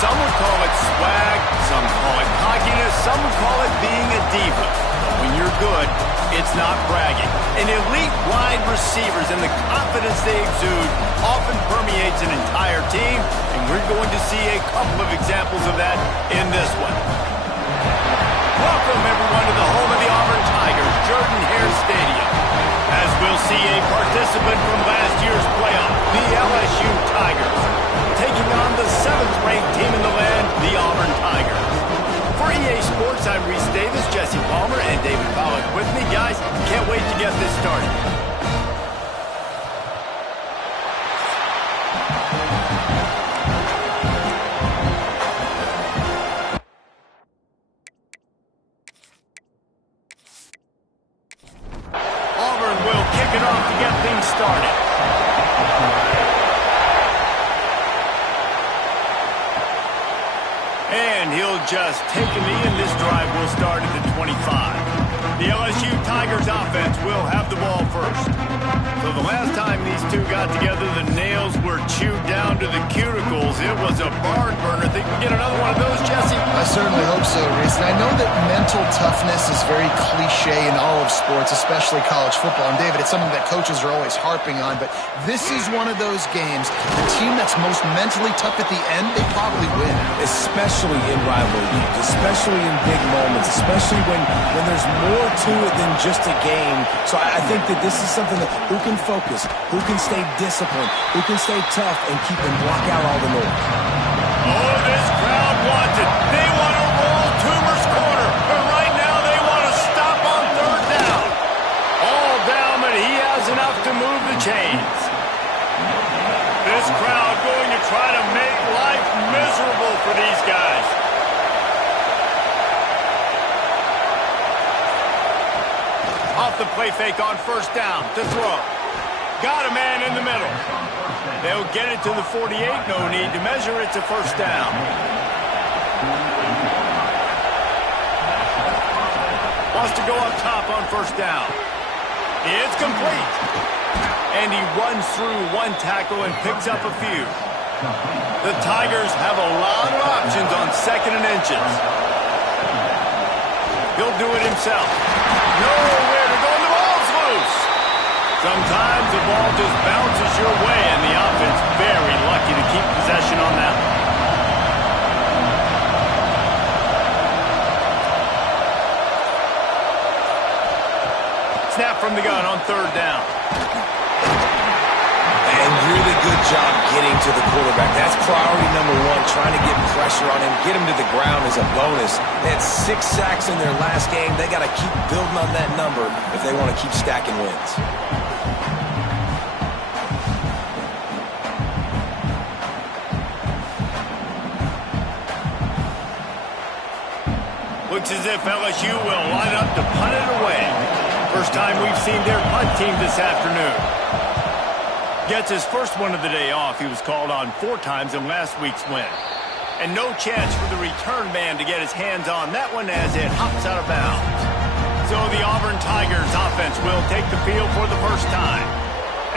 Some would call it swag, some call it cockiness, some would call it being a diva. But when you're good, it's not bragging. And elite wide receivers and the confidence they exude often permeates an entire team, and we're going to see a couple of examples of that in this one. Welcome, everyone, to the home of the Auburn Tigers, Jordan-Hare Stadium. As we'll see a participant from last year's playoff, the LSU Tigers, taking on the 7th-ranked team in the land, the Auburn Tigers. For EA Sports, I'm Reese Davis, Jesse Palmer, and David Pollack with me. Guys, can't wait to get this started. Auburn will kick it off to get things started. And he'll just take a knee, and this drive will start at the 25. The LSU Tigers offense will have the ball first. So the last time these two got together, the nails were chewed down to the cuticles. It was a barn burner. Think we get another one of those, Jesse? I certainly hope so, Reese. And I know that mental toughness is very cliche in all of sports, especially college football. And David, it's something that coaches are always harping on. But this is one of those games, the team that's most mentally tough at the end, they probably win. Especially in rivalry games, especially in big moments, especially when there's more to it than just a game. So I think that this is something that who can focus, who can stay disciplined, who can stay tough and keep and block out all the noise. Oh, this crowd wants it. They want to roll Toomer's corner, but right now they want to stop on 3rd down. All down, but he has enough to move the chains. This crowd going to try to make life miserable for these guys. Off the play fake on 1st down to throw. Got a man in the middle. They'll get it to the 48. No need to measure. It's a 1st down. Wants to go up top on 1st down. It's complete. And he runs through one tackle and picks up a few. The Tigers have a lot of options on 2nd and inches. He'll do it himself. Nowhere to go, and the ball's loose. Sometimes the ball just bounces your way, and the offense very lucky to keep possession on that one. Snap from the gun on 3rd down. And really good job getting to the quarterback. That's priority number 1, trying to get pressure on him. Get him to the ground is a bonus. They had 6 sacks in their last game. They got to keep building on that number if they want to keep stacking wins. Looks as if LSU will line up to punt it away. First time we've seen their punt team this afternoon. Gets his first one of the day off. He was called on 4 times in last week's win. And no chance for the return man to get his hands on that one as it hops out of bounds. So the Auburn Tigers offense will take the field for the first time.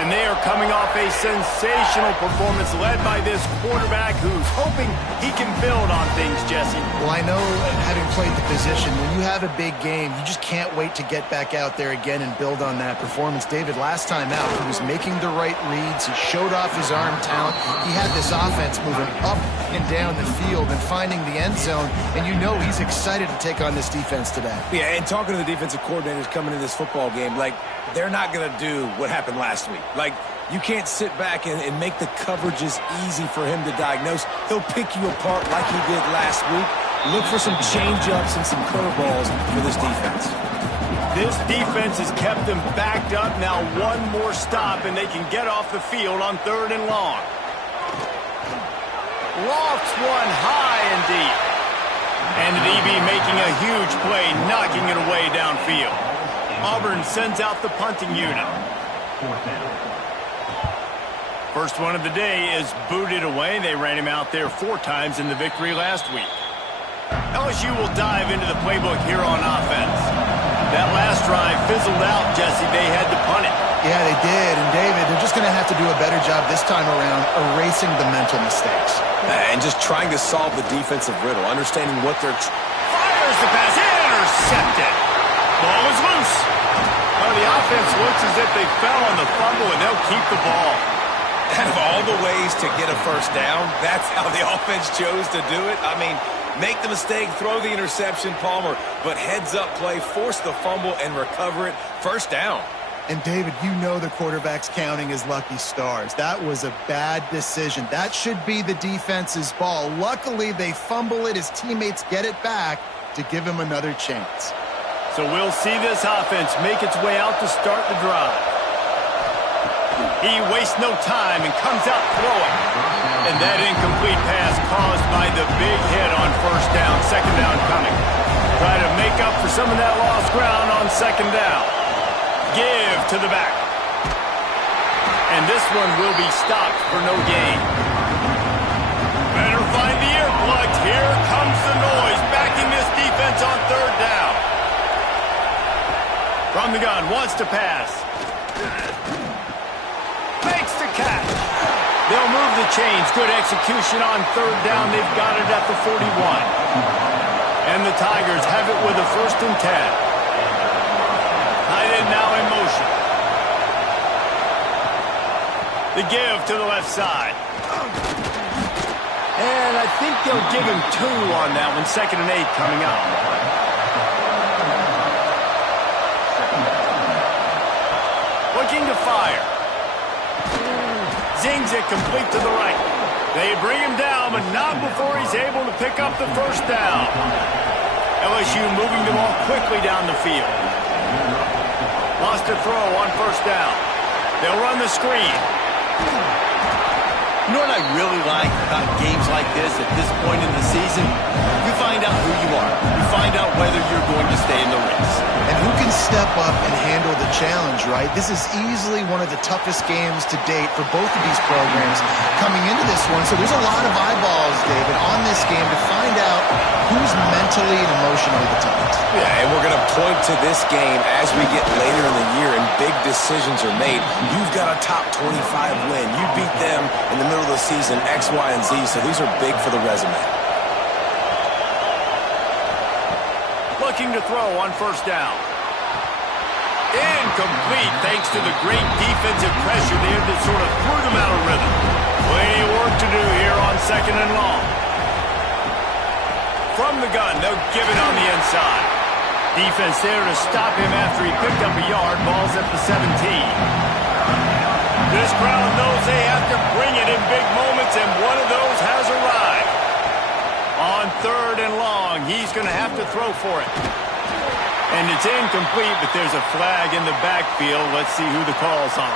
And they are coming off a sensational performance led by this quarterback who's hoping he can build on things, Jesse. Well, I know, having played the position, when you have a big game, you just can't wait to get back out there again and build on that performance. David, last time out, he was making the right reads. He showed off his arm talent. He had this offense moving up and down the field and finding the end zone, and you know he's excited to take on this defense today. Yeah, and talking to the defensive coordinators coming into this football game, like, they're not going to do what happened last week. Like, you can't sit back and make the coverages easy for him to diagnose. He'll pick you apart like he did last week. Look for some change-ups and some curveballs for this defense. This defense has kept them backed up. Now one more stop, and they can get off the field on 3rd and long. Lofts one high and deep. And the DB making a huge play, knocking it away downfield. Auburn sends out the punting unit. First one of the day is booted away. They ran him out there 4 times in the victory last week. LSU will dive into the playbook here on offense. That last drive fizzled out, Jesse. They had to punt it. Yeah, they did. And, David, they're just going to have to do a better job this time around erasing the mental mistakes. And just trying to solve the defensive riddle, understanding what they're... Fires the pass. Intercepted. Ball is loose. Well, the offense looks as if they fell on the fumble, and they'll keep the ball. Out of all the ways to get a first down, that's how the offense chose to do it. I mean, make the mistake, throw the interception, Palmer, but heads-up play, force the fumble, and recover it. First down. And, David, you know the quarterback's counting his lucky stars. That was a bad decision. That should be the defense's ball. Luckily, they fumble it. His teammates get it back to give him another chance. So we'll see this offense make its way out to start the drive. He wastes no time and comes out throwing. And that incomplete pass caused by the big hit on first down. Second down coming. Try to make up for some of that lost ground on second down. Give to the back. And this one will be stopped for no gain. Better find the earplugs. Here comes the noise, backing this defense on third down. From the gun, wants to pass. Makes the catch. They'll move the chains. Good execution on third down. They've got it at the 41. And the Tigers have it with a 1st and 10. Tight end now in motion. The give to the left side. And I think they'll give him 2 on that one. 2nd and 8 coming up. Looking to fire. Zings it complete to the right. They bring him down, but not before he's able to pick up the first down. LSU moving the ball quickly down the field. Lost a throw on first down. They'll run the screen. You know what I really like about games like this at this point in the season? You find out who you are. You find out whether you're going to stay in the race. And who can step up and handle the challenge, right? This is easily one of the toughest games to date for both of these programs coming into this one. So there's a lot of eyeballs, David, on this game to find out who's mentally and emotionally the toughest. Yeah, and we're going to point to this game as we get later in the year and big decisions are made. You've got a top 25 win. You beat them in the middle of the season, X, Y, and Z, so these are big for the resume. Looking to throw on first down. Incomplete thanks to the great defensive pressure there that sort of threw them out of rhythm. Plenty of work to do here on 2nd and long. From the gun, they'll give it on the inside. Defense there to stop him after he picked up a yard. Ball's at the 17. This crowd knows they have to bring it in big moments, and one of those has arrived. On 3rd and long, he's going to have to throw for it. And it's incomplete, but there's a flag in the backfield. Let's see who the call's on.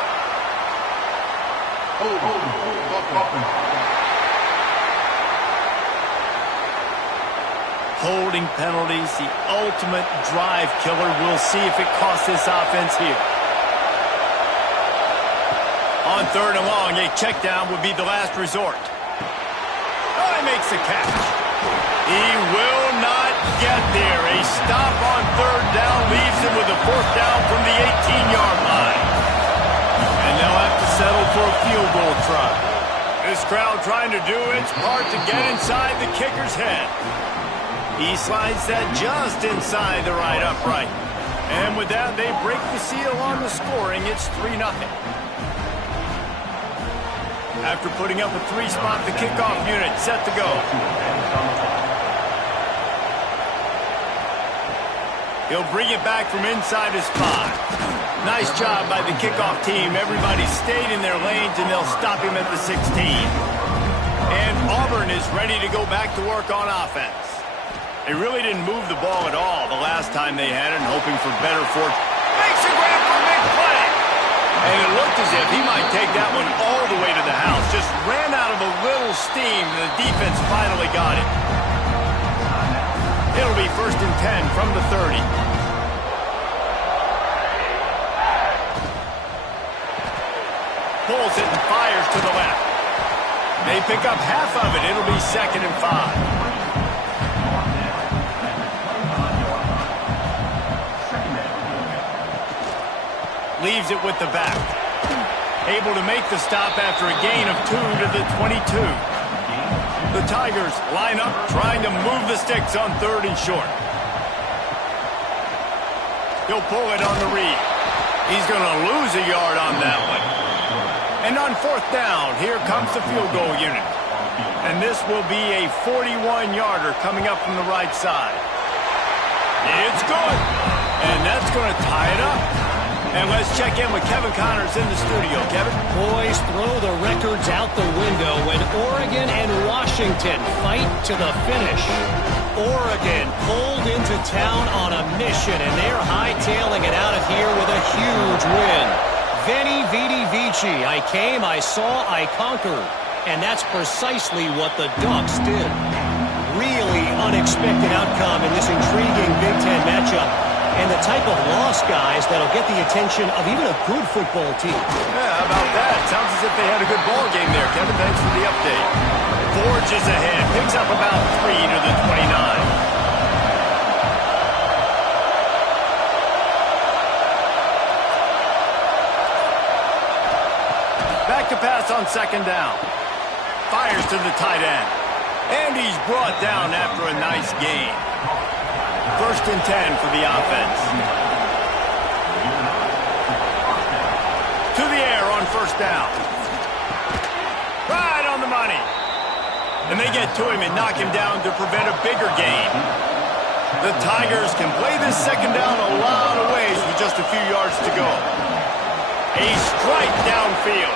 Holding penalties, the ultimate drive killer. We'll see if it costs this offense here. On 3rd and long, a check down would be the last resort. Oh, he makes the catch. He will not get there. A stop on 3rd down leaves him with a 4th down from the 18-yard line. And they'll have to settle for a field goal try. This crowd trying to do its part to get inside the kicker's head. He slides that just inside the right upright. And with that, they break the seal on the scoring. It's 3-0. After putting up a 3-spot, the kickoff unit set to go. He'll bring it back from inside his 5. Nice job by the kickoff team. Everybody stayed in their lanes, and they'll stop him at the 16. And Auburn is ready to go back to work on offense. They really didn't move the ball at all the last time they had it, and hoping for better fortune. Makes a grab for a big play. And it looked as if he might take that one all the way to the house. Just ran out of a little steam, and the defense finally got it. It'll be 1st and 10 from the 30. Pulls it and fires to the left. They pick up half of it. It'll be 2nd and 5. leaves it with the back. Able to make the stop after a gain of 2 to the 22. The Tigers line up trying to move the sticks on 3rd and short. He'll pull it on the read. He's going to lose a yard on that one. And on 4th down, here comes the field goal unit. And this will be a 41-yarder coming up from the right side. It's good. And that's going to tie it up. And let's check in with Kevin Connors in the studio. Kevin? Boys, throw the records out the window when Oregon and Washington fight to the finish. Oregon pulled into town on a mission, and they're hightailing it out of here with a huge win. Veni, vidi, vici. I came, I saw, I conquered. And that's precisely what the Ducks did. Really unexpected outcome in this intriguing Big Ten matchup. And the type of loss, guys, that'll get the attention of even a good football team. Yeah, how about that? Sounds as if they had a good ball game there, Kevin. Thanks for the update. Forges ahead. Picks up about 3 to the 29. Back to pass on 2nd down. Fires to the tight end. And he's brought down after a nice gain. 1st and 10 for the offense. To the air on 1st down. Right on the money. And they get to him and knock him down to prevent a bigger gain. The Tigers can play this 2nd down a lot of ways with just a few yards to go. A strike downfield.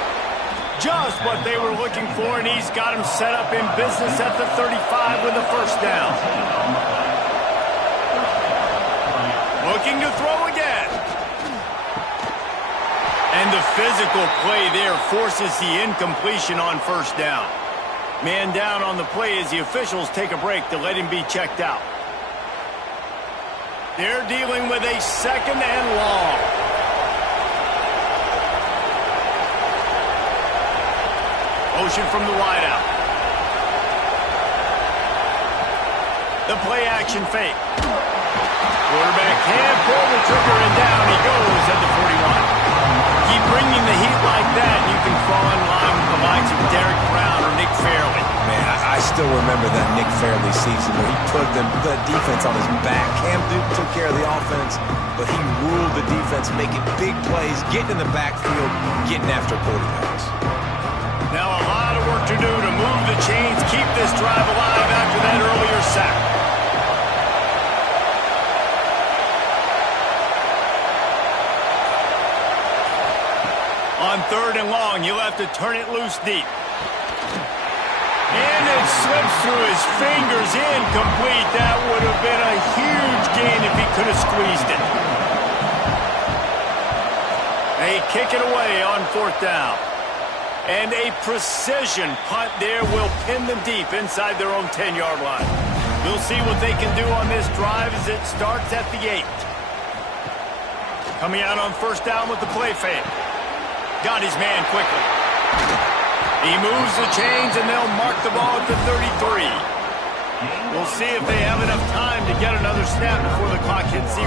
Just what they were looking for, and he's got him set up in business at the 35 with the 1st down. Looking to throw again. And the physical play there forces the incompletion on 1st down. Man down on the play as the officials take a break to let him be checked out. They're dealing with a 2nd and long. Motion from the wideout. The play action fake. Quarterback can't pull the trigger, and down he goes at the 41. Keep bringing the heat like that, and you can fall in line with the likes of Derek Brown or Nick Fairley. Man, I still remember that Nick Fairley season where he put the defense on his back. Cam Duke took care of the offense, but he ruled the defense, making big plays, getting in the backfield, getting after quarterbacks. Now a lot of work to do to move the chains, keep this drive alive after that earlier sack. On 3rd and long, you'll have to turn it loose deep. And it slips through his fingers, incomplete. That would have been a huge gain if he could have squeezed it. They kick it away on 4th down. And a precision punt there will pin them deep inside their own 10-yard line. We'll see what they can do on this drive as it starts at the 8. Coming out on 1st down with the play fake. Got his man quickly. He moves the chains, and they'll mark the ball at the 33. We'll see if they have enough time to get another snap before the clock hits 0.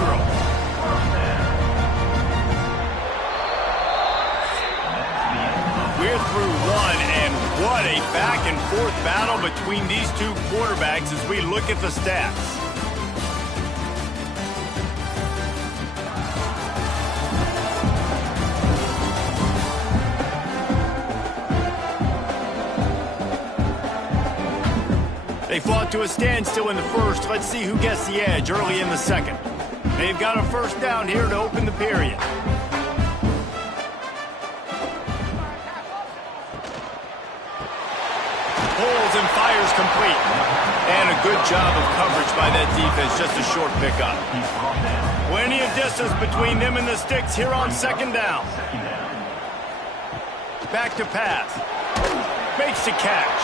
We're through 1, and what a back-and-forth battle between these two quarterbacks as we look at the stats. They fought to a standstill in the 1st. Let's see who gets the edge early in the 2nd. They've got a 1st down here to open the period. Pulls and fires complete. And a good job of coverage by that defense. Just a short pickup. Plenty of distance between them and the sticks here on 2nd down. Back to pass. Makes the catch.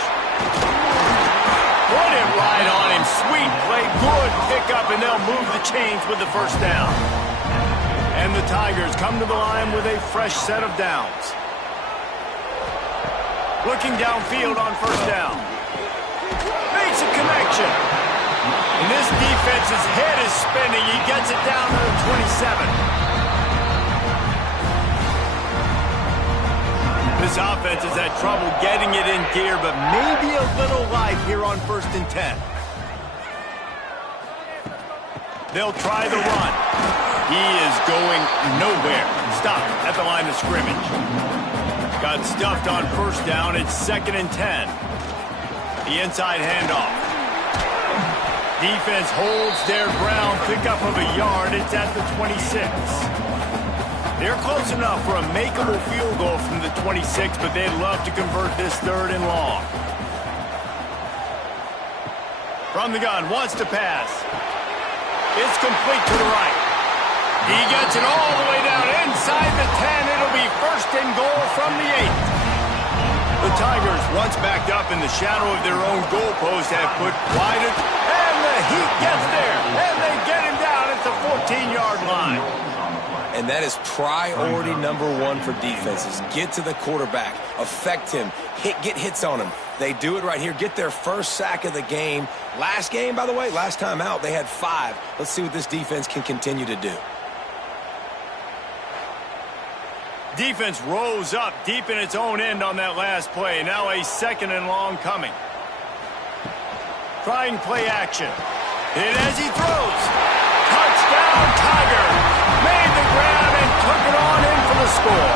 Put it right on him. Sweet play. Good pickup, and they'll move the chains with the 1st down. And the Tigers come to the line with a fresh set of downs. Looking downfield on 1st down. Makes a connection. And this defense's head is spinning. He gets it down to the 27. This offense has had trouble getting it in gear, but maybe a little light here on 1st and 10. They'll try the run. He is going nowhere. Stop at the line of scrimmage. Got stuffed on 1st down. It's 2nd and 10. The inside handoff. Defense holds their ground. Pickup of a yard. It's at the 26. They're close enough for a makeable field goal from the 26, but they'd love to convert this 3rd and long. From the gun, wants to pass. It's complete to the right. He gets it all the way down inside the 10. It'll be 1st and goal from the 8. The Tigers, once backed up in the shadow of their own goalpost, have put wide, and the Heat gets there, and they get him down at the 14-yard line. And that is priority number 1 for defenses. Get to the quarterback, affect him, get hits on him. They do it right here. Get their first sack of the game. Last game, by the way, last time out, they had 5. Let's see what this defense can continue to do. Defense rose up deep in its own end on that last play. Now a 2nd and long coming. Trying play action. Hit as he throws. Touchdown, Tigers. Made the grab and took it on in for the score.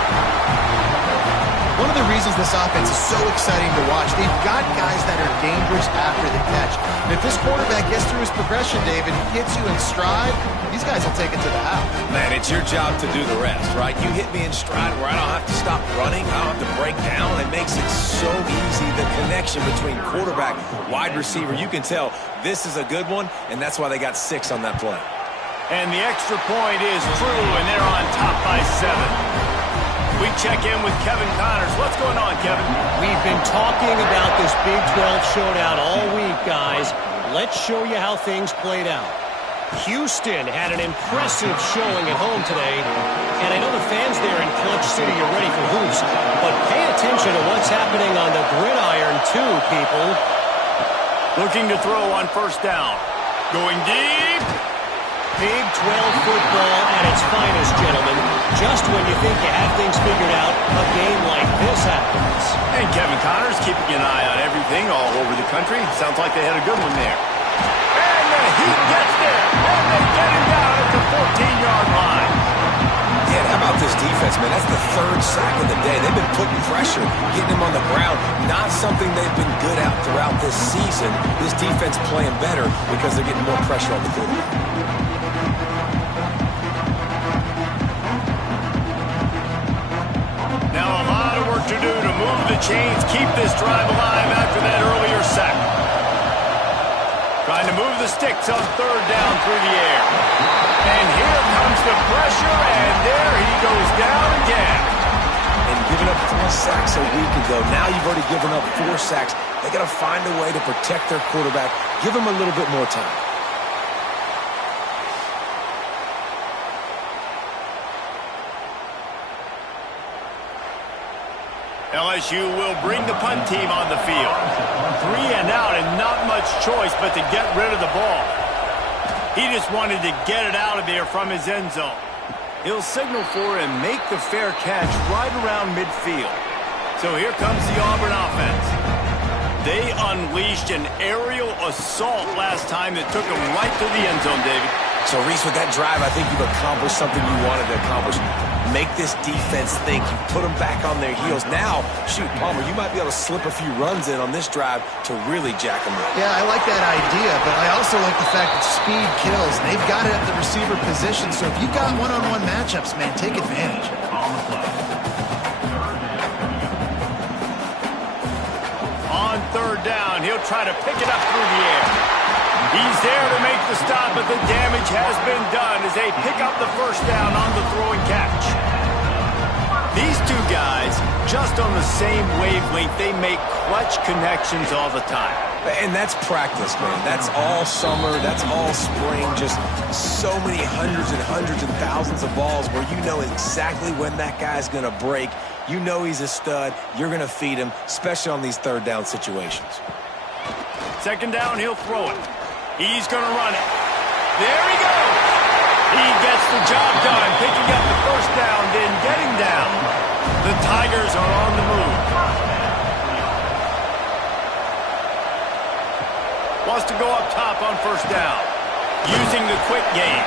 One of the reasons this offense is so exciting to watch, they've got guys that are dangerous after the catch. And if this quarterback gets through his progression, David, gets you in stride, these guys will take it to the house. Man, it's your job to do the rest, right? You hit me in stride where I don't have to stop running, I don't have to break down. It makes it so easy, the connection between quarterback, wide receiver. You can tell this is a good one, and that's why they got 6 on that play. And the extra point is true, and they're on top by 7. We check in with Kevin Connors. What's going on, Kevin? We've been talking about this Big 12 showdown all week, guys. Let's show you how things played out. Houston had an impressive showing at home today, and I know the fans there in Clutch City are ready for hoops, but pay attention to what's happening on the gridiron too, people. Looking to throw on 1st down. Going deep. Big 12 football at its finest, gentlemen. Just when you think you have things figured out, a game like this happens. And Kevin Connors keeping an eye on everything all over the country. Sounds like they had a good one there. And the Heat gets there, and they get him down at the 14-yard line. Yeah, how about this defense, man? That's the 3rd sack of the day. They've been putting pressure, getting him on the ground. Not something they've been good at throughout this season. This defense playing better because they're getting more pressure on the quarterback. Now a lot of work to do to move the chains, keep this drive alive after that earlier sack. Trying to move the sticks on 3rd down through the air. And here comes the pressure, and there he goes down again. And giving up 3 sacks a week ago, now you've already given up 4 sacks. They got to find a way to protect their quarterback. Give him a little bit more time. LSU will bring the punt team on the field. 3 and out and not much choice but to get rid of the ball. He just wanted to get it out of there from his end zone. He'll signal for and make the fair catch right around midfield. So here comes the Auburn offense. They unleashed an aerial assault last time that took them right to the end zone, David. So, Reese, with that drive, I think you've accomplished something you wanted to accomplish. Make this defense think. You put them back on their heels. Now, shoot, Palmer, you might be able to slip a few runs in on this drive to really jack them up. Yeah, I like that idea, but I also like the fact that speed kills. They've got it at the receiver position, so if you've got one-on-one matchups, man, take advantage. On 3rd down, he'll try to pick it up through the air. He's there to make the stop, but the damage has been done as they pick up the 1st down on the throwing catch. These 2 guys, just on the same wavelength, they make clutch connections all the time. And that's practice, man. That's all summer. That's all spring. Just so many hundreds and thousands of balls where you know exactly when that guy's going to break. You know he's a stud. You're going to feed him, especially on these 3rd down situations. 2nd down, he'll throw it. He's going to run it. There he goes. He gets the job done, picking up the 1st down, then getting down. The Tigers are on the move. Wants to go up top on first down. Using the quick game.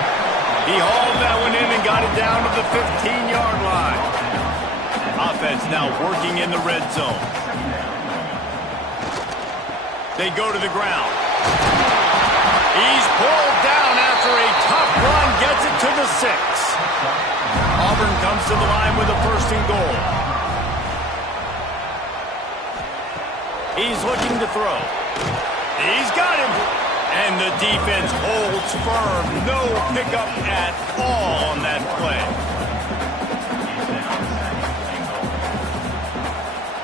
He hauled that one in and got it down to the 15-yard line. Offense now working in the red zone. They go to the ground. He's pulled down after a tough run, gets it to the 6. Auburn comes to the line with a first and goal. He's looking to throw. He's got him. And the defense holds firm. No pickup at all on that play.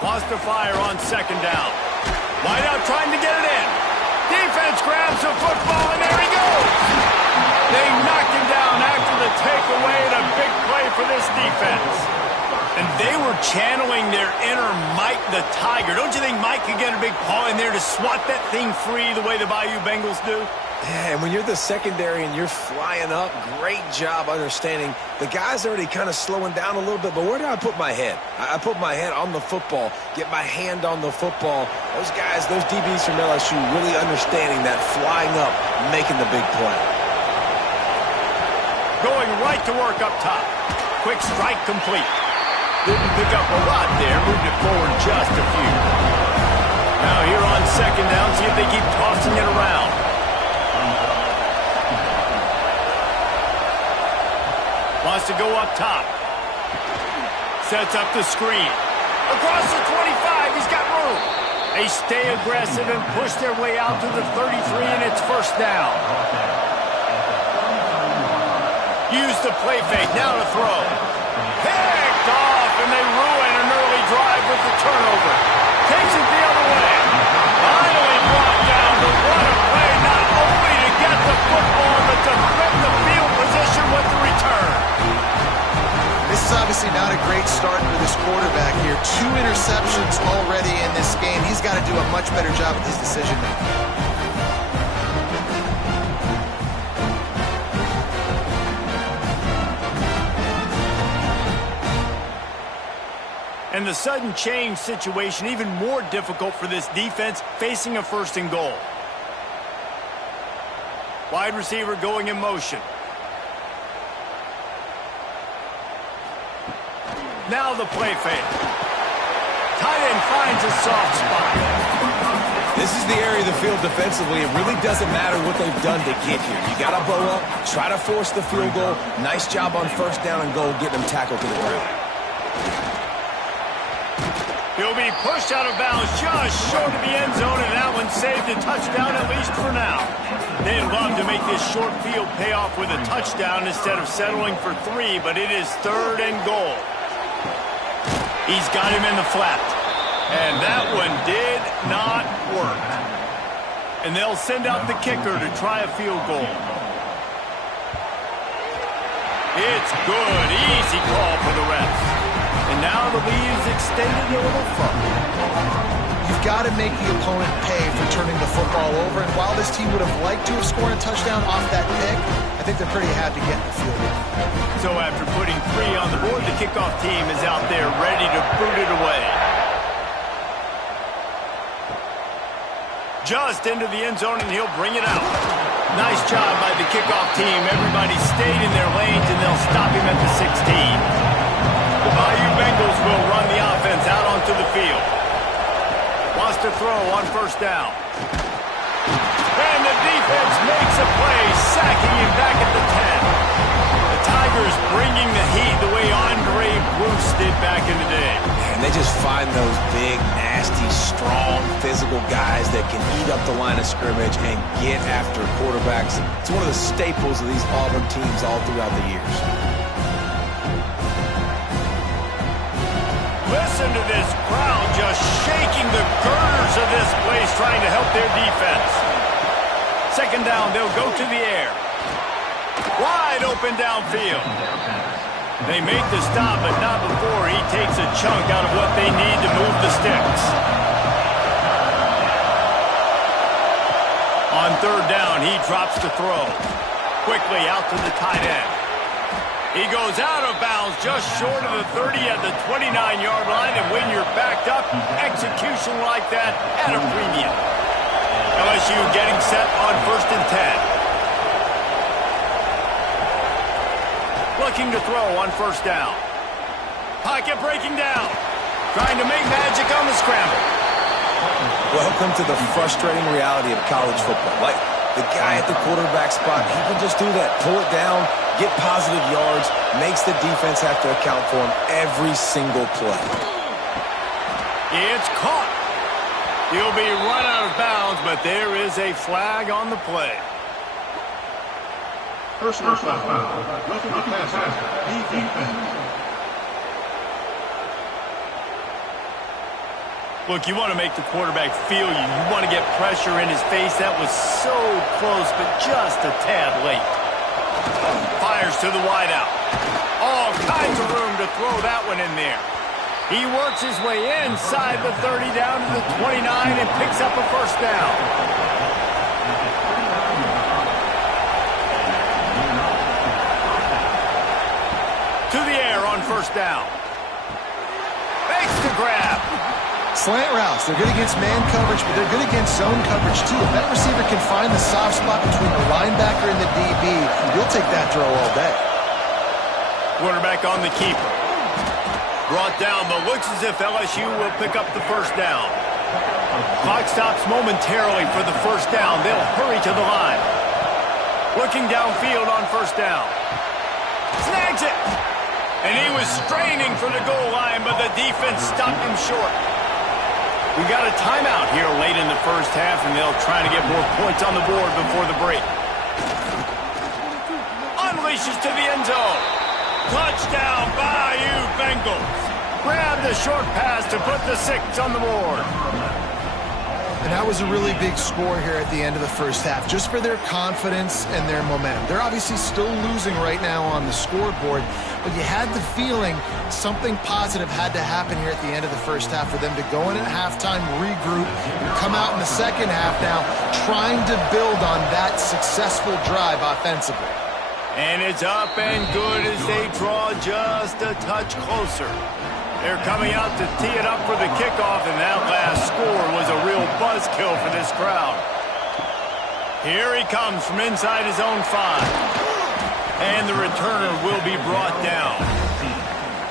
Lost to fire on second down. Wide out trying to get it in. Defense grabs the football, and there he goes. They knocked him down after the takeaway, and a big play for this defense. And they were channeling their inner Mike the Tiger. Don't you think Mike could get a big paw in there to swat that thing free the way the Bayou Bengals do? Yeah, and when you're the secondary and you're flying up, great job understanding. The guy's already kind of slowing down a little bit, but where do I put my head? I put my head on the football, get my hand on the football. Those guys, those DBs from LSU really understanding that flying up, making the big play. Going right to work up top. Quick strike complete. Didn't pick up a lot there, moved it forward just a few. Now here on second down, see if they keep tossing it around. Wants to go up top. Sets up the screen. Across the 25, he's got room. They stay aggressive and push their way out to the 33, and it's first down. Use the play fake, now to throw. Picked off, and they ruin an early drive with the turnover. Takes it the other way. Finally brought down, but what a play, not only to get the football, but to flip the field position with the return. This is obviously not a great start for this quarterback here. 2 interceptions already in this game. He's got to do a much better job with his decision making. And the sudden change situation even more difficult for this defense facing a first and goal. Wide receiver going in motion. Now the play fake. Tight end finds a soft spot. This is the area of the field defensively. It really doesn't matter what they've done to get here. You got to blow up, try to force the field goal. Nice job on first down and goal, getting them tackled to the ground. He'll be pushed out of bounds just short of the end zone, and that one saved a touchdown, at least for now. They'd love to make this short field pay off with a touchdown instead of settling for 3, but it is third and goal. He's got him in the flat, and that one did not work. And they'll send out the kicker to try a field goal. It's good. Easy call for the refs. And now the lead is extended a little further. You've got to make the opponent pay for turning the football over. And while this team would have liked to have scored a touchdown off that pick, I think they're pretty happy getting the field goal. So after putting 3 on the board, the kickoff team is out there ready to boot it away. Just into the end zone, and he'll bring it out. Nice job by the kickoff team. Everybody stayed in their lanes, and they'll stop him at the 16. The Bayou Bengals will run the offense out onto the field. Wants to throw on first down. And the defense makes a play, sacking him back at the 10. The Tigers bringing the heat the way Andre Bruce did back in the day. And they just find those big, nasty, strong, physical guys that can eat up the line of scrimmage and get after quarterbacks. It's one of the staples of these Auburn teams all throughout the years. Listen to this crowd just shaking the girders of this place, trying to help their defense. Second down, they'll go to the air. Wide open downfield. They make the stop, but not before he takes a chunk out of what they need to move the sticks. On third down, he drops the throw. Quickly out to the tight end. He goes out of bounds just short of the 30 at the 29-yard line, and when you're backed up, execution like that at a premium. LSU getting set on 1st and 10. Looking to throw on 1st down. Pocket breaking down. Trying to make magic on the scramble. Welcome to the frustrating reality of college football. Like, the guy at the quarterback spot, he can just do that. Pull it down, get positive yards, makes the defense have to account for him every single play. It's caught. He'll be run out of bounds, but there is a flag on the play. Personal foul. Roughing the passer. Defense. Look, you want to make the quarterback feel you. You want to get pressure in his face. That was so close, but just a tad late. Fires to the wideout. All kinds of room to throw that one in there. He works his way inside the 30 down to the 29 and picks up a 1st down. To the air on 1st down. Makes the grab. Slant routes, they're good against man coverage, but they're good against zone coverage too. If that receiver can find the soft spot between the linebacker and the DB, you'll take that throw all day. Quarterback on the keeper. Brought down, but looks as if LSU will pick up the 1st down. Clock stops momentarily for the 1st down. They'll hurry to the line. Looking downfield on 1st down. Snags it! And he was straining for the goal line, but the defense stopped him short. We've got a timeout here late in the 1st half, and they'll try to get more points on the board before the break. Unleashes to the end zone. Touchdown, Bayou Bengals. Grab the short pass to put the 6 on the board. And that was a really big score here at the end of the 1st half, just for their confidence and their momentum. They're obviously still losing right now on the scoreboard, but you had the feeling something positive had to happen here at the end of the 1st half for them to go in at halftime, regroup, and come out in the 2nd half now trying to build on that successful drive offensively. And it's up and good as they draw just a touch closer. They're coming out to tee it up for the kickoff, and that last score was a real buzzkill for this crowd. Here he comes from inside his own 5. And the returner will be brought down.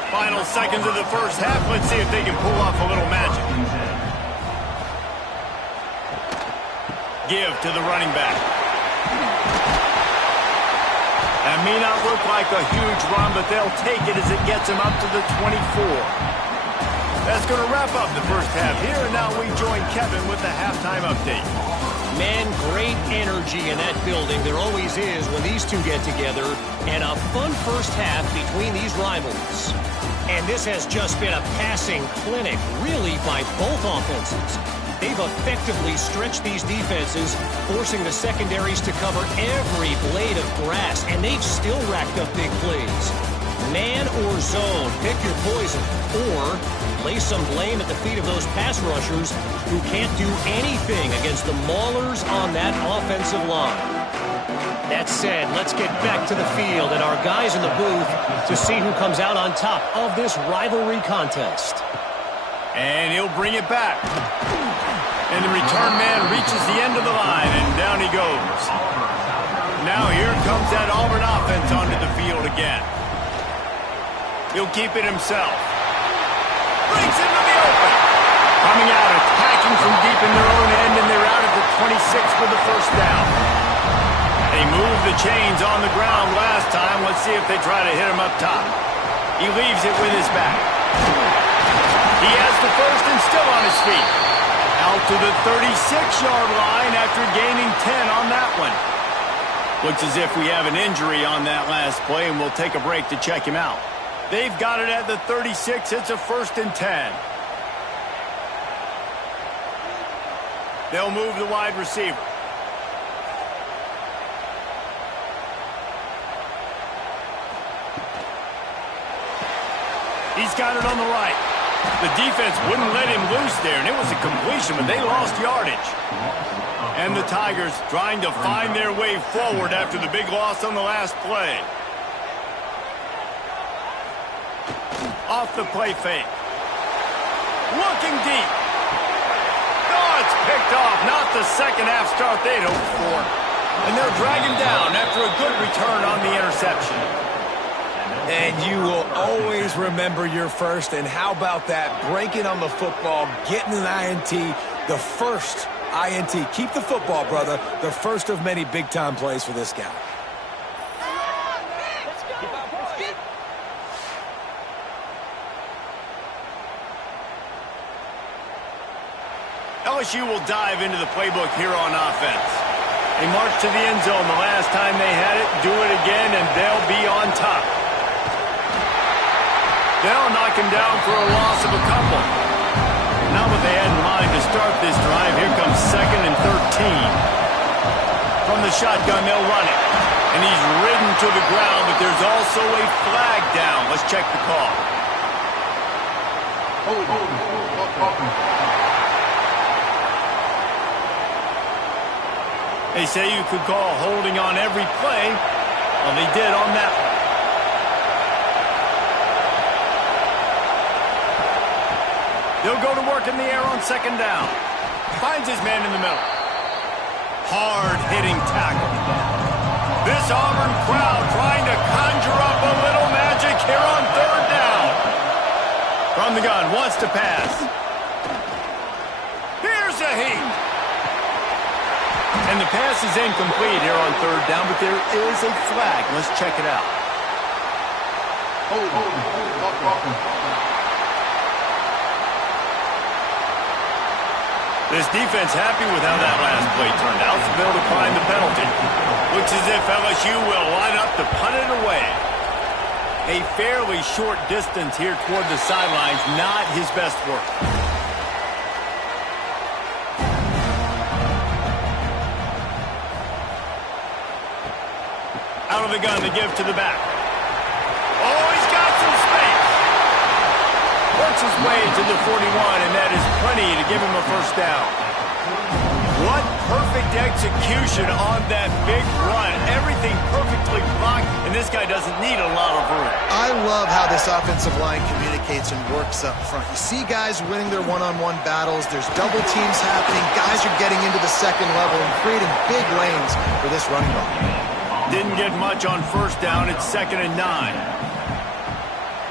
Final seconds of the 1st half. Let's see if they can pull off a little magic. Give to the running back. That may not look like a huge run, but they'll take it as it gets him up to the 24. That's going to wrap up the 1st half here, and now we join Kevin with the halftime update. Man, great energy in that building. There always is when these two get together, and a fun 1st half between these rivals. And this has just been a passing clinic, really, by both offenses. They've effectively stretched these defenses, forcing the secondaries to cover every blade of grass, and they've still racked up big plays. Man or zone, pick your poison, or lay some blame at the feet of those pass rushers who can't do anything against the maulers on that offensive line. That said, let's get back to the field and our guys in the booth to see who comes out on top of this rivalry contest. And he'll bring it back. And the return man reaches the end of the line, and down he goes. Now here comes that Auburn offense onto the field again. He'll keep it himself. Brings it to the open. Coming out, attacking from deep in their own end, and they're out at the 26 for the 1st down. They moved the chains on the ground last time. Let's see if they try to hit him up top. He leaves it with his back. He has the 1st and still on his feet. Out to the 36-yard line after gaining 10 on that one. Looks as if we have an injury on that last play, and we'll take a break to check him out. They've got it at the 36. It's a 1st and 10. They'll move the wide receiver. He's got it on the right. The defense wouldn't let him loose there, and it was a completion, but they lost yardage. And the Tigers trying to find their way forward after the big loss on the last play. Off the play fake. Looking deep. Oh, it's picked off. Not the second half start they'd hoped for. And they'll drag him down after a good return on the interception. And you will always remember your first. And how about that? Breaking on the football, getting an INT, the first INT. Keep the football, brother. The first of many big-time plays for this guy. LSU will dive into the playbook here on offense. They march to the end zone the last time they had it, do it again, and they'll be on top. They'll knock him down for a loss of a couple. Not what they had in mind to start this drive. Here comes 2nd and 13. From the shotgun, they'll run it. And he's ridden to the ground, but there's also a flag down. Let's check the call. They say you could call holding on every play. Well, they did on that one. They'll go to work in the air on 2nd down. Finds his man in the middle. Hard-hitting tackle. This Auburn crowd trying to conjure up a little magic here on 3rd down. From the gun, wants to pass. Here's a heat. And the pass is incomplete here on 3rd down, but there is a flag. Let's check it out. This defense happy with how that last play turned out, so they'll decline the penalty. Looks as if LSU will line up to punt it away. A fairly short distance here toward the sidelines, not his best work. Out of the gun to give to the back. Oh, he's got some space. Works his way to the 41, and that is plenty to give him a 1st down. What perfect execution on that big run. Everything perfectly blocked, and this guy doesn't need a lot of room. I love how this offensive line communicates and works up front. You see guys winning their one-on-one battles. There's double teams happening. Guys are getting into the 2nd level and creating big lanes for this running ball. Didn't get much on 1st down. It's 2nd and 9.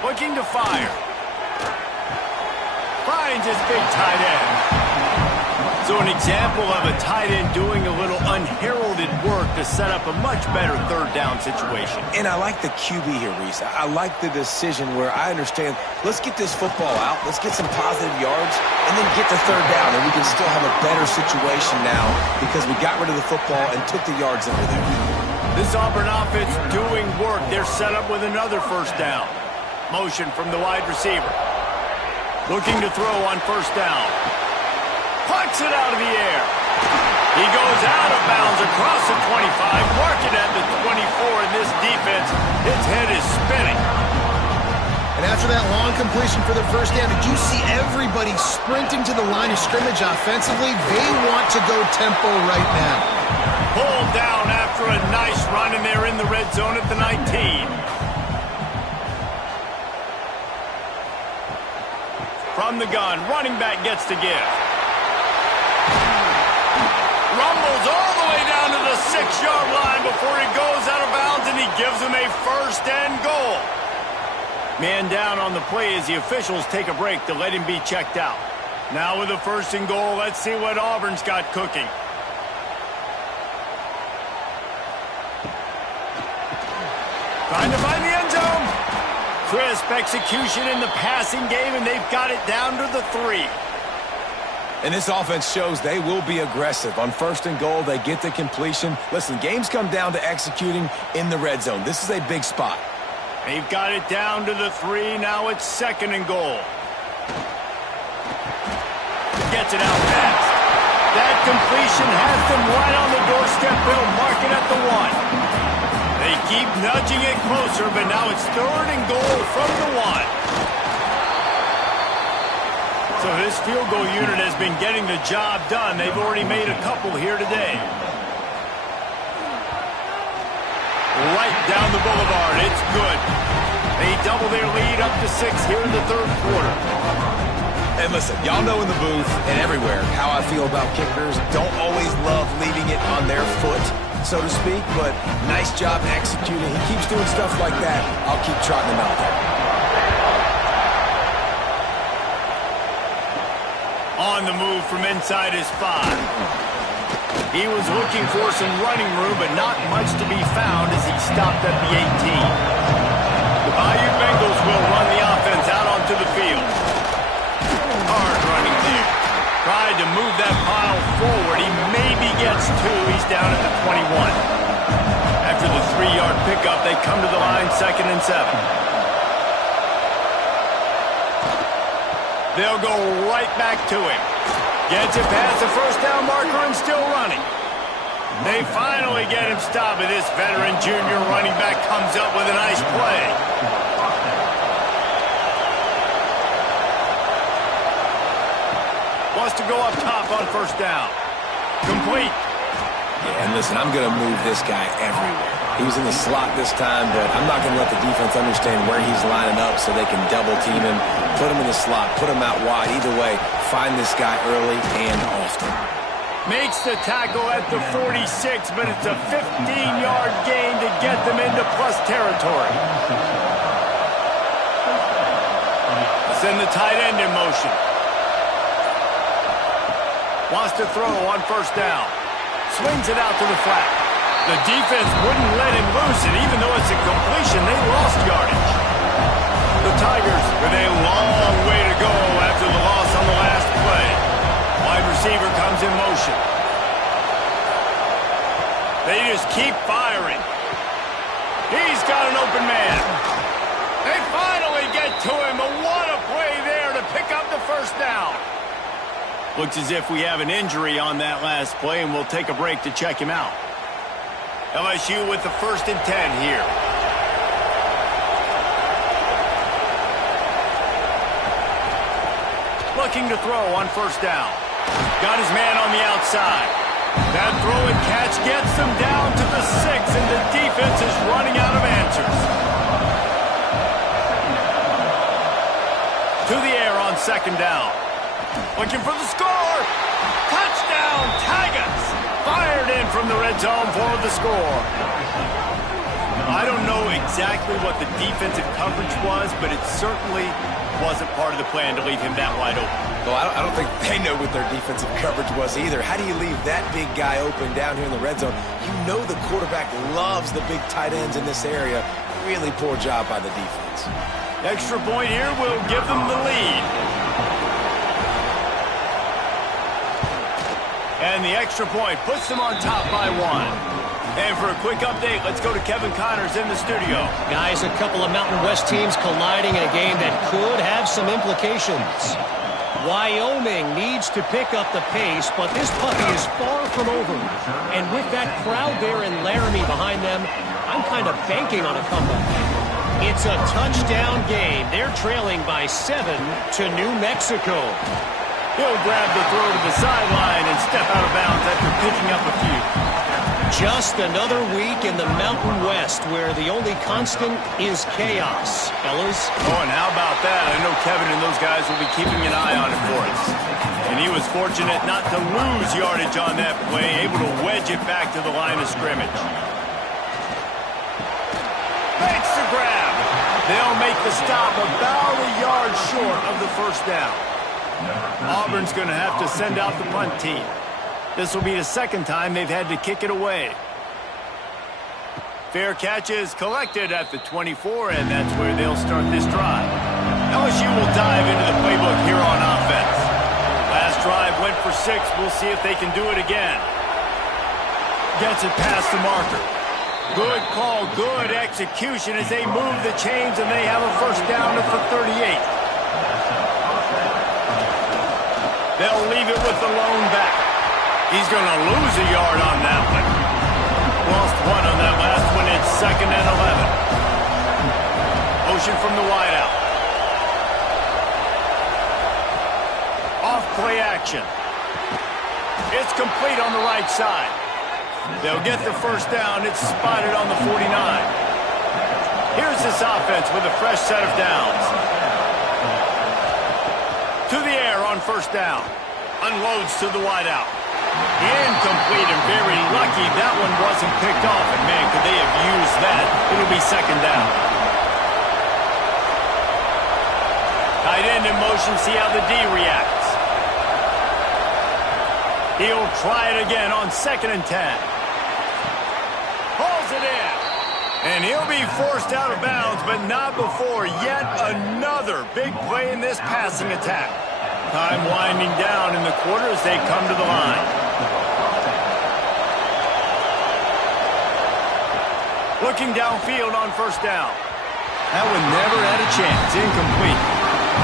Looking to fire. Finds his big tight end. So an example of a tight end doing a little unheralded work to set up a much better 3rd down situation. And I like the QB here, Reese. I like the decision where I understand, let's get this football out, let's get some positive yards, and then get to 3rd down, and we can still have a better situation now because we got rid of the football and took the yards that were there. This Auburn offense doing work. They're set up with another 1st down. Motion from the wide receiver. Looking to throw on 1st down. Pucks it out of the air. He goes out of bounds across the 25. Mark it at the 24, and this defense, its head is spinning. And after that long completion for the 1st down, did you see everybody sprinting to the line of scrimmage offensively? They want to go tempo right now. Pulled down after a nice run, and they're in the red zone at the 19. From the gun, running back gets to give. Rumbles all the way down to the 6-yard line before he goes out of bounds, and he gives him a 1st and goal. Man down on the play as the officials take a break to let him be checked out. Now with a 1st and goal, let's see what Auburn's got cooking. Trying to find the end zone. Crisp execution in the passing game, and they've got it down to the 3. And this offense shows they will be aggressive. On 1st and goal, they get the completion. Listen, games come down to executing in the red zone. This is a big spot. They've got it down to the 3. Now it's 2nd and goal. Gets it out fast. That completion has them right on the doorstep. They'll mark it at the 1. They keep nudging it closer, but now it's 3rd and goal from the 1. So this field goal unit has been getting the job done. They've already made a couple here today. Right down the boulevard. It's good. They double their lead up to 6 here in the third quarter. And listen, y'all know in the booth and everywhere how I feel about kickers. Don't always love leaving it on their foot, so to speak, but nice job executing. He keeps doing stuff like that. I'll keep trotting him out there. On the move from inside his 5. He was looking for some running room, but not much to be found as he stopped at the 18. The Bayou Bengals will run the offense out onto the field. Hard running there. Tried to move that pile forward. He maybe gets 2. He's down at the 21. After the 3-yard pickup, they come to the line 2nd and 7. They'll go right back to him. Gets it past the first down marker and still running. They finally get him stopped, and this veteran junior running back comes up with a nice play. Wants to go up top on first down. Complete. Yeah, and listen, I'm going to move this guy everywhere. He was in the slot this time, but I'm not going to let the defense understand where he's lining up so they can double team him, put him in the slot, put him out wide. Either way, find this guy early and often. Makes the tackle at the 46, but it's a 15-yard gain to get them into plus territory. Send the tight end in motion. Wants to throw on first down. Swings it out to the flat. The defense wouldn't let him loose, and even though it's a completion, they lost yardage. The Tigers with a long way to go after the loss on the last play. Wide receiver comes in motion. They just keep firing. He's got an open man. They finally get to him, but what a play there to pick up the first down. Looks as if we have an injury on that last play, and we'll take a break to check him out. LSU with the 1st and 10 here. Looking to throw on first down. Got his man on the outside. That throw and catch gets them down to the 6, and the defense is running out of answers. To the air on 2nd down. Looking for the score. Touchdown, Tigers. Fired in from the red zone for the score. I don't know exactly what the defensive coverage was, but it certainly wasn't part of the plan to leave him that wide open. Well, I don't think they know what their defensive coverage was either. How do you leave that big guy open down here in the red zone? You know the quarterback loves the big tight ends in this area. Really poor job by the defense. Extra point here will give them the lead. And the extra point puts them on top by 1. And for a quick update, let's go to Kevin Connors in the studio. Guys, a couple of Mountain West teams colliding in a game that could have some implications. Wyoming needs to pick up the pace, but this puppy is far from over. And with that crowd there in Laramie behind them, I'm kind of banking on a comeback. It's a touchdown game. They're trailing by 7 to New Mexico. He'll grab the throw to the sideline and step out of bounds after picking up a few. Just another week in the Mountain West where the only constant is chaos, fellas. Oh, and how about that? I know Kevin and those guys will be keeping an eye on it for us. And he was fortunate not to lose yardage on that play, able to wedge it back to the line of scrimmage. Makes the grab. They'll make the stop about a yard short of the first down. Auburn's going to have to send out the punt team. This will be the 2nd time they've had to kick it away. Fair catch is collected at the 24, and that's where they'll start this drive. LSU will dive into the playbook here on offense. Last drive went for 6. We'll see if they can do it again. Gets it past the marker. Good call, good execution as they move the chains, and they have a first down at the 38. They'll leave it with the lone back. He's going to lose a yard on that one. Lost 1 on that last one. It's 2nd and 11. Motion from the wideout. Off play action. It's complete on the right side. They'll get the first down. It's spotted on the 49. Here's this offense with a fresh set of downs. To the air on first down. Unloads to the wideout. Incomplete and very lucky that one wasn't picked off. And, man, could they have used that? It'll be second down. Tight end in motion. See how the D reacts. He'll try it again on 2nd and 10. Hauls it in. And he'll be forced out of bounds, but not before yet another big play in this passing attack. Time winding down in the quarter as they come to the line. Looking downfield on first down. That one never had a chance. Incomplete.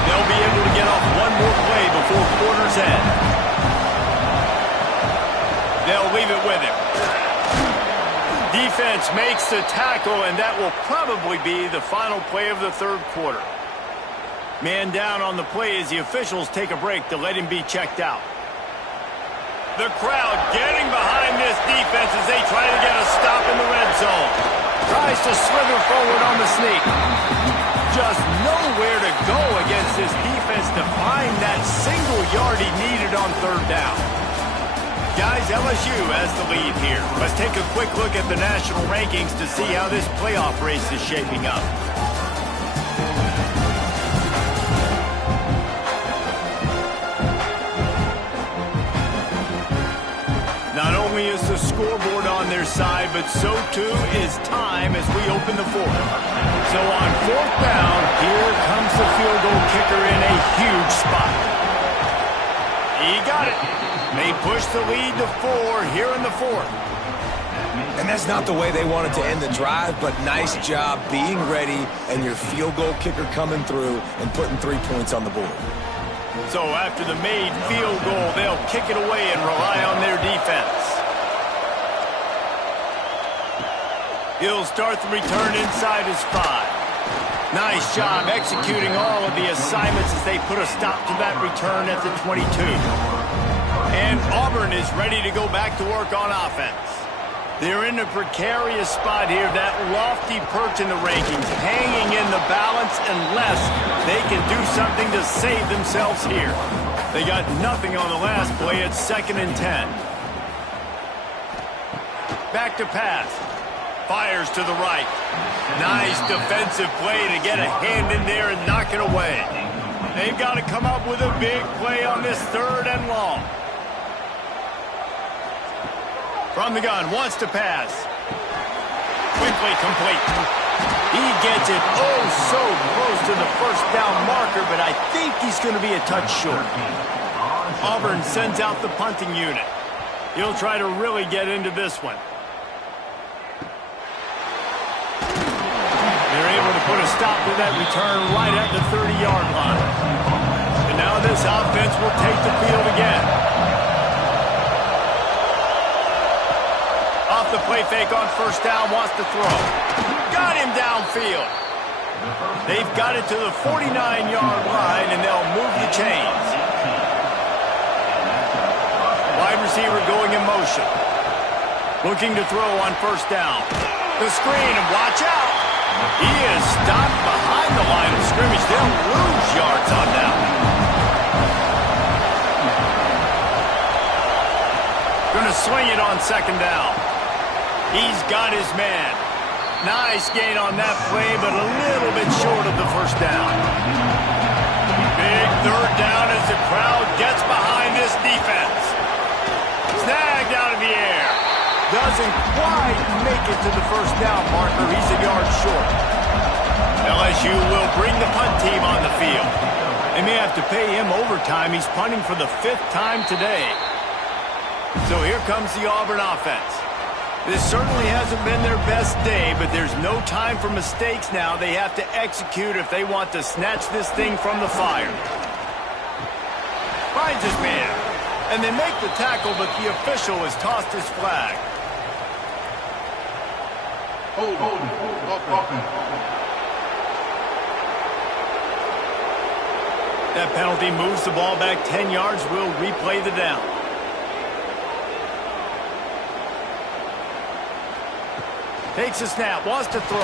They'll be able to get off one more play before quarter's end. They'll leave it with him. Defense makes the tackle, and that will probably be the final play of the third quarter. Man down on the play as the officials take a break to let him be checked out. The crowd getting behind this defense as they try to get a stop in the red zone. Tries to slither forward on the sneak. Just nowhere to go against this defense to find that single yard he needed on third down. Guys, LSU has the lead here. Let's take a quick look at the national rankings to see how this playoff race is shaping up. Not only is the scoreboard on their side, but so too is time as we open the fourth. So on fourth down, here comes the field goal kicker in a huge spot. He got it. They push the lead to 4 here in the fourth. And that's not the way they wanted to end the drive, but nice job being ready and your field goal kicker coming through and putting 3 points on the board. So after the made field goal, they'll kick it away and rely on their defense. He'll start the return inside his 5. Nice job executing all of the assignments as they put a stop to that return at the 22. And Auburn is ready to go back to work on offense. They're in a precarious spot here, that lofty perch in the rankings, hanging in the balance unless they can do something to save themselves here. They got nothing on the last play. It's 2nd and 10. Back to pass. Fires to the right. Nice defensive play to get a hand in there and knock it away. They've got to come up with a big play on this 3rd and long. From the gun, wants to pass. Quickly complete. He gets it oh so close to the first down marker, but I think he's going to be a touch short. Auburn sends out the punting unit. He'll try to really get into this one. They're able to put a stop to that return right at the 30-yard line. And now this offense will take the field again. The play fake on first down, wants to throw. Got him downfield. They've got it to the 49-yard line, and they'll move the chains. Wide receiver going in motion. Looking to throw on first down. The screen, and watch out. He is stopped behind the line of scrimmage. They'll lose yards on that one. Going to swing it on 2nd down. He's got his man. Nice gain on that play, but a little bit short of the first down. Big 3rd down as the crowd gets behind this defense. Snagged out of the air. Doesn't quite make it to the first down marker. He's a yard short. LSU will bring the punt team on the field. They may have to pay him overtime. He's punting for the 5th time today. So here comes the Auburn offense. This certainly hasn't been their best day, but there's no time for mistakes now. They have to execute if they want to snatch this thing from the fire. Finds his man, and they make the tackle, but the official has tossed his flag. Hold. That penalty moves the ball back 10 yards. We'll replay the down. Takes a snap, wants to throw.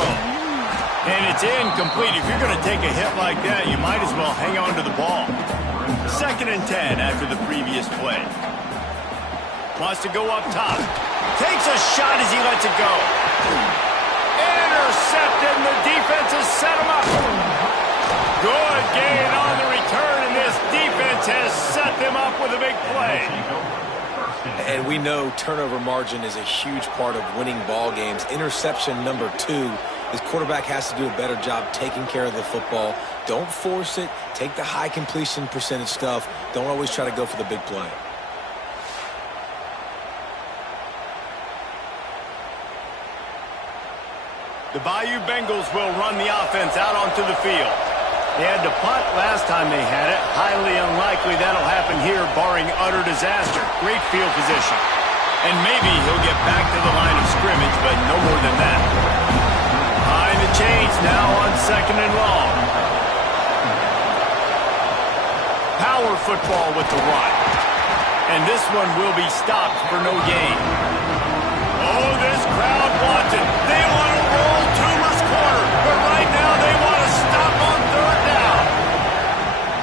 And it's incomplete. If you're going to take a hit like that, you might as well hang on to the ball. 2nd and 10 after the previous play. Wants to go up top. Takes a shot as he lets it go. Intercepted, and the defense has set him up. Good gain on the return, and this defense has set them up with a big play. And we know turnover margin is a huge part of winning ball games. Interception number 2. His quarterback has to do a better job taking care of the football. Don't force it. Take the high completion percentage stuff. Don't always try to go for the big play. The Bayou Bengals will run the offense out onto the field. They had to punt last time they had it. Highly unlikely that'll happen here, barring utter disaster. Great field position. And maybe he'll get back to the line of scrimmage, but no more than that. Behind the chains now on 2nd and long. Power football with the run. And this one will be stopped for no gain. Oh, this crowd wants it. They want to roll Toomer's corner, but right now they want to stop on 3rd down.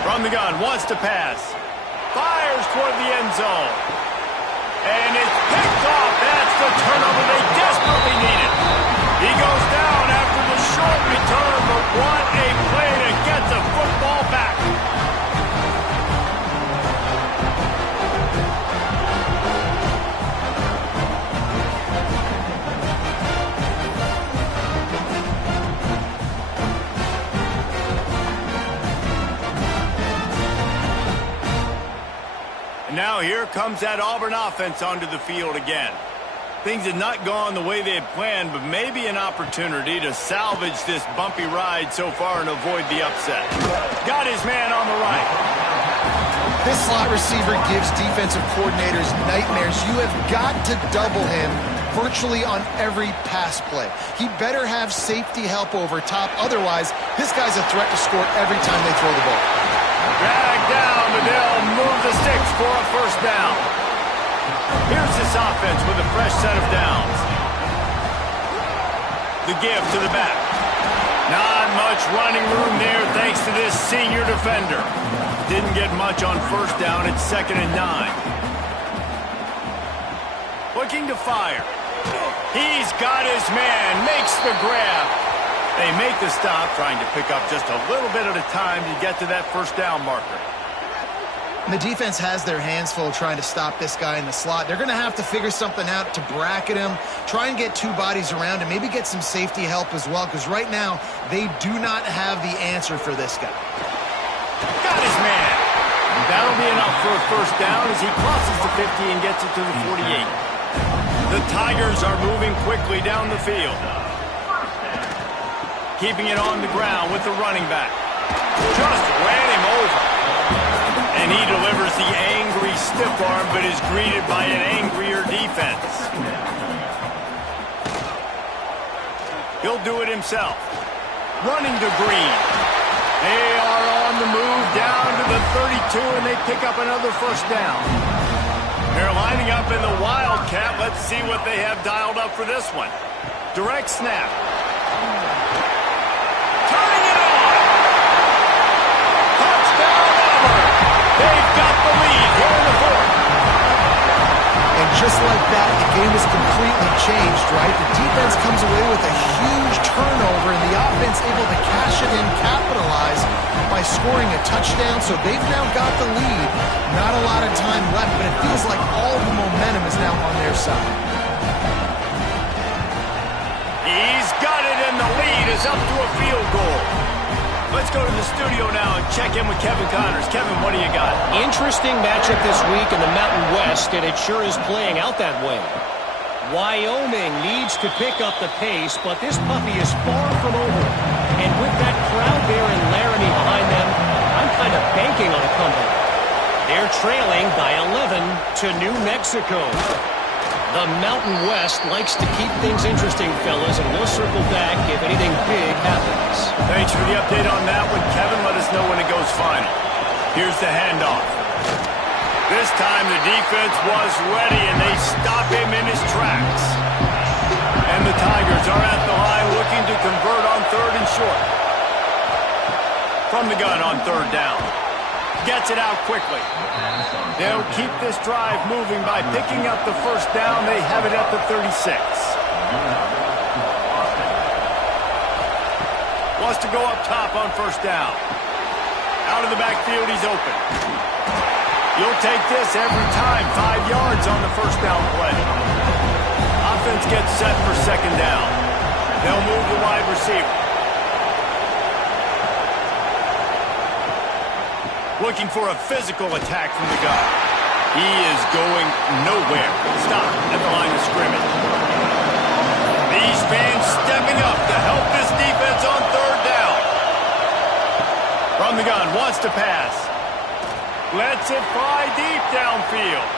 From the gun, wants to pass. Fires toward the end zone. And it's picked off. That's the turnover they desperately needed. He goes down after the short return, but what a play to get the football back. Now here comes that Auburn offense onto the field again. Things had not gone the way they had planned, but maybe an opportunity to salvage this bumpy ride so far and avoid the upset. Got his man on the right. This slot receiver gives defensive coordinators nightmares. You have got to double him virtually on every pass play. He better have safety help over top. Otherwise, this guy's a threat to score every time they throw the ball. Dragged down, but they'll move the sticks for a 1st down. Here's this offense with a fresh set of downs. The give to the back. Not much running room there thanks to this senior defender. Didn't get much on 1st down. It's 2nd and 9. Looking to fire. He's got his man. Makes the grab. They make the stop, trying to pick up just a little bit at a time to get to that 1st down marker. The defense has their hands full trying to stop this guy in the slot. They're going to have to figure something out to bracket him, try and get 2 bodies around him, maybe get some safety help as well, because right now they do not have the answer for this guy. Got his man. That'll be enough for a 1st down as he crosses the 50 and gets it to the 48. The Tigers are moving quickly down the field. Keeping it on the ground with the running back. Just ran him over. And he delivers the angry stiff arm, but is greeted by an angrier defense. He'll do it himself. Running to Green. They are on the move down to the 32, and they pick up another 1st down. They're lining up in the Wildcat. Let's see what they have dialed up for this one. Direct snap. Turning it on. Touchdown, Auburn. They've got the lead here in the 4th. And just like that, the game is completely changed, right? The defense comes away with a huge turnover, and the offense able to cash it in, capitalize by scoring a touchdown. So they've now got the lead. Not a lot of time left, but it feels like all the momentum is now on their side. He's got it, and the lead is up to a field goal. Let's go to the studio now and check in with Kevin Connors. Kevin, what do you got? Interesting matchup this week in the Mountain West, and it sure is playing out that way. Wyoming needs to pick up the pace, but this puppy is far from over. And with that crowd there in Laramie behind them, I'm kind of banking on a comeback. They're trailing by 11 to New Mexico. The Mountain West likes to keep things interesting, fellas, and we'll circle back if anything big happens. Thanks for the update on that one, Kevin. Let us know when it goes final. Here's the handoff. This time the defense was ready, and they stop him in his tracks. And the Tigers are at the line looking to convert on 3rd and short. short. From the gun on third down. Gets it out quickly. They'll keep this drive moving by picking up the first down. They have it at the 36. Wants to go up top on first down. Out of the backfield, he's open. You'll take this every time. 5 yards on the first down play. Offense gets set for second down. They'll move the wide receiver. Looking for a physical attack from the guy. He is going nowhere. Stop at the line of scrimmage. These fans stepping up to help this defense on third down. From the gun, wants to pass. Lets it fly deep downfield.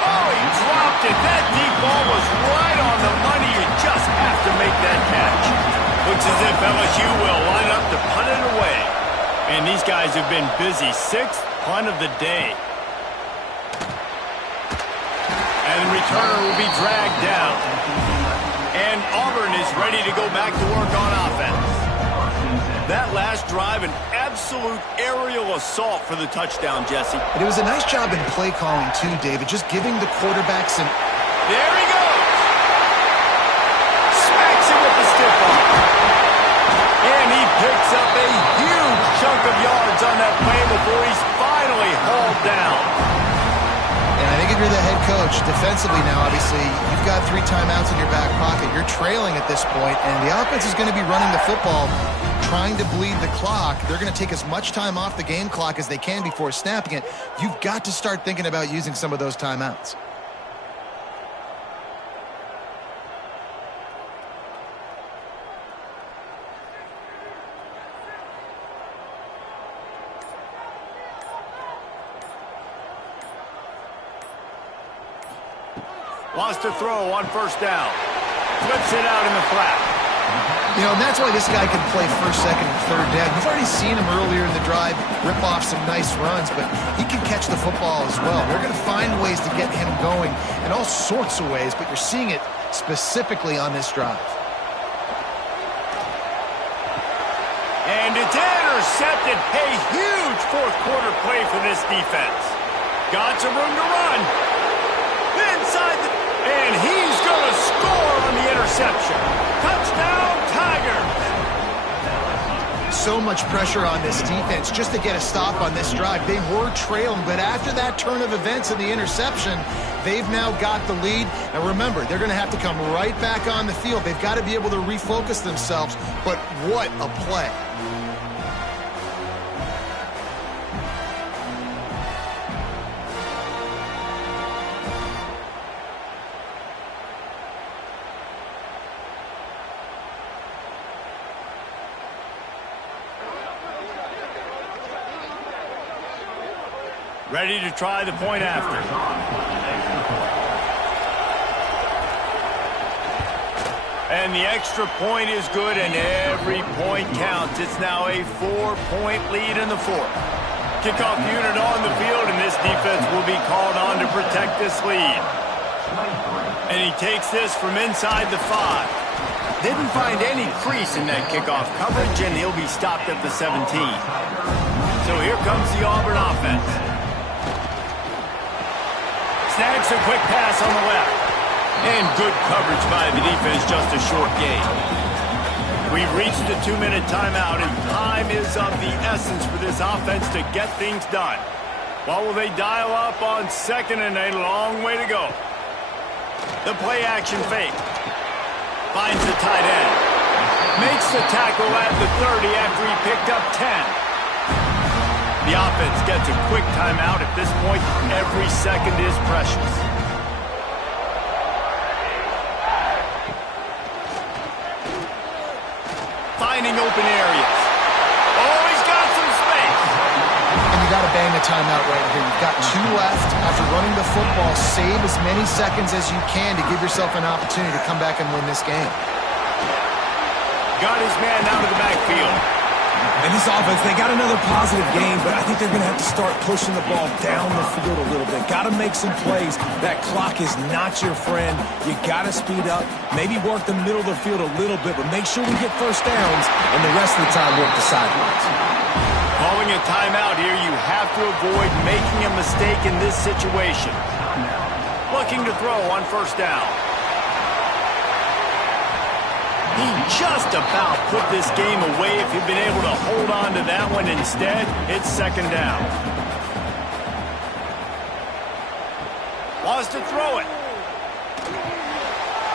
Oh, he dropped it. That deep ball was right on the money. You just have to make that catch. Looks as if LSU will line up to punt it away. And these guys have been busy. 6th punt of the day. And the returner will be dragged down. And Auburn is ready to go back to work on offense. That last drive, an absolute aerial assault for the touchdown, Jesse. And it was a nice job in play calling, too, David. Just giving the quarterback some... There he goes! Smacks it with the stiff arm. And he picks up a huge chunk of yards on that play before he's finally hauled down. And I think if you're the head coach, defensively now, obviously, you've got 3 timeouts in your back pocket. You're trailing at this point, and the offense is going to be running the football, trying to bleed the clock. They're going to take as much time off the game clock as they can before snapping it. You've got to start thinking about using some of those timeouts. Wants to throw on first down. Flips it out in the flat. You know, and that's why this guy can play first, second, and third down. You've already seen him earlier in the drive rip off some nice runs, but he can catch the football as well. They're going to find ways to get him going in all sorts of ways, but you're seeing it specifically on this drive. And it's intercepted. A huge fourth quarter play for this defense. Got some room to run. Inside the... And he's going to score on the interception. Touchdown, Tigers. So much pressure on this defense just to get a stop on this drive. They were trailing, but after that turn of events and the interception, they've now got the lead. And remember, they're going to have to come right back on the field. They've got to be able to refocus themselves, but what a play. Ready to try the point after. And the extra point is good, and every point counts. It's now a 4-point lead in the fourth. Kickoff unit on the field, and this defense will be called on to protect this lead. And he takes this from inside the 5. Didn't find any crease in that kickoff coverage, and he'll be stopped at the 17. So here comes the Auburn offense. Snags a quick pass on the left. And good coverage by the defense, just a short gain. We've reached the 2-minute timeout, and time is of the essence for this offense to get things done. What will they dial up on second, and a long way to go? The play action fake. Finds the tight end. Makes the tackle at the 30 after he picked up 10. The offense gets a quick timeout. At this point, every second is precious. Finding open areas. Oh, he's got some space. And you got to bang the timeout right here. You've got 2 left. After running the football, save as many seconds as you can to give yourself an opportunity to come back and win this game. Got his man out of the backfield. And this offense, they got another positive game, but I think they're going to have to start pushing the ball down the field a little bit. Got to make some plays. That clock is not your friend. You got to speed up, maybe work the middle of the field a little bit, but make sure we get first downs, and the rest of the time work the sidelines. Calling a timeout here, you have to avoid making a mistake in this situation. Looking to throw on first down. He just about put this game away if he'd been able to hold on to that one. Instead, it's second down. Wants to throw it.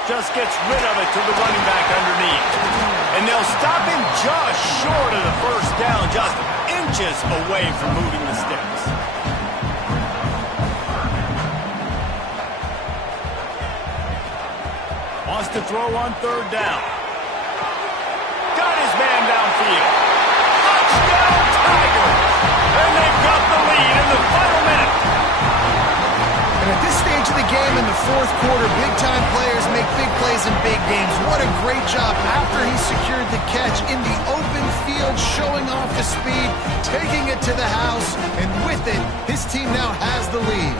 Just gets rid of it to the running back underneath. And they'll stop him just short of the first down, just inches away from moving the sticks. Wants to throw on third down. Got his man downfield. Touchdown Tigers! And they've got the lead in the final minute. And at this stage of the game in the fourth quarter, big-time players make big plays in big games. What a great job after he secured the catch in the open field, showing off the speed, taking it to the house, and with it, his team now has the lead.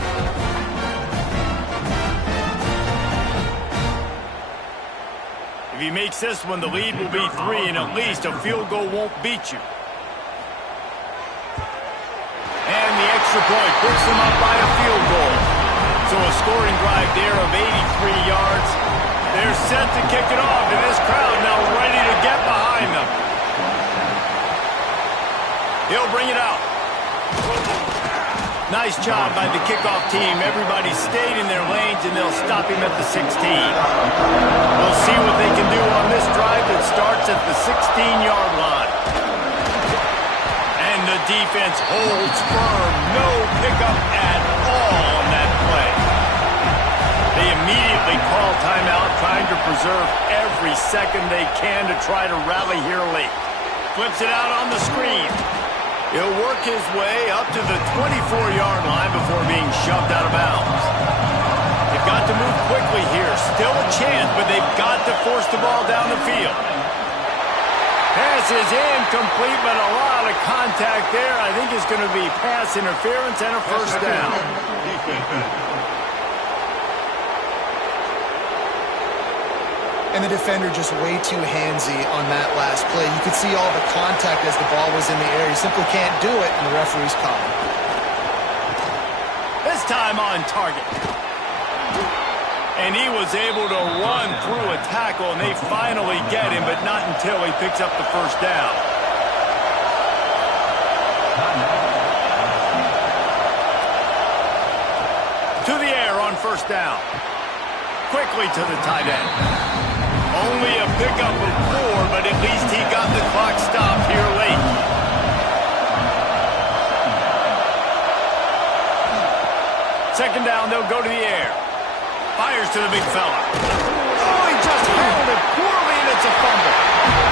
If he makes this one, the lead will be 3, and at least a field goal won't beat you. And the extra point picks them up by a field goal. So a scoring drive there of 83 yards. They're set to kick it off, and this crowd now ready to get behind them. He'll bring it out. Nice job by the kickoff team. Everybody stayed in their lanes, and they'll stop him at the 16. We'll see what they can do on this drive that starts at the 16-yard line. And the defense holds firm. No pickup at all on that play. They immediately call timeout, trying to preserve every second they can to try to rally here late. Flips it out on the screen. He'll work his way up to the 24-yard line before being shoved out of bounds. They've got to move quickly here. Still a chance, but they've got to force the ball down the field. Pass is incomplete, but a lot of contact there. I think it's going to be pass interference and a first down. And the defender just way too handsy on that last play. You could see all the contact as the ball was in the air. He simply can't do it, and the referee's caught him. This time on target. And he was able to run through a tackle, and they finally get him, but not until he picks up the first down. To the air on first down. Quickly to the tight end. Only a pickup of 4, but at least he got the clock stopped here late. Second down, they'll go to the air. Fires to the big fella. Oh, he just handled it poorly, and it's a fumble.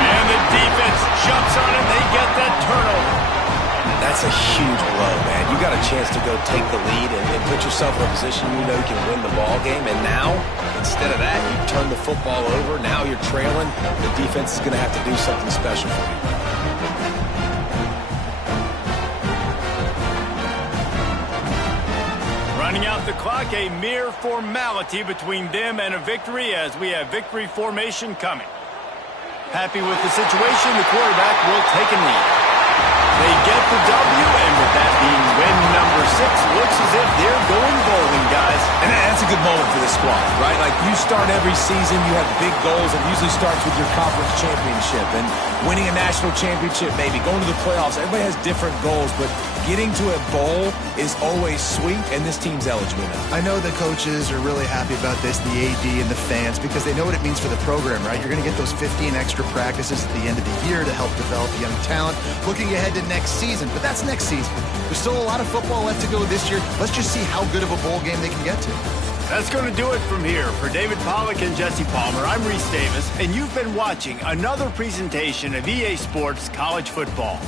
And the defense jumps on it. They get that turnover. That's a huge blow, man. You got a chance to go take the lead and put yourself in a position you know you can win the ball game. And now, instead of that, you turn the football over. Now you're trailing. The defense is going to have to do something special for you. Running out the clock, a mere formality between them and a victory as we have victory formation coming. Happy with the situation, the quarterback will take a knee. They get the W, and with that being win number 6, looks as if they're going bowling, guys. And that's a good moment for this squad, right? Like, you start every season, you have big goals. It usually starts with your conference championship and winning a national championship, maybe going to the playoffs. Everybody has different goals, but getting to a bowl is always sweet, and this team's eligible now. I know the coaches are really happy about this, the AD and the fans, because they know what it means for the program, right? You're going to get those 15 extra practices at the end of the year to help develop young talent. Looking ahead to next season, but that's next season. There's still a lot of football left to go this year. Let's just see how good of a bowl game they can get to. That's going to do it from here. For David Pollack and Jesse Palmer, I'm Reese Davis, and you've been watching another presentation of EA Sports College Football.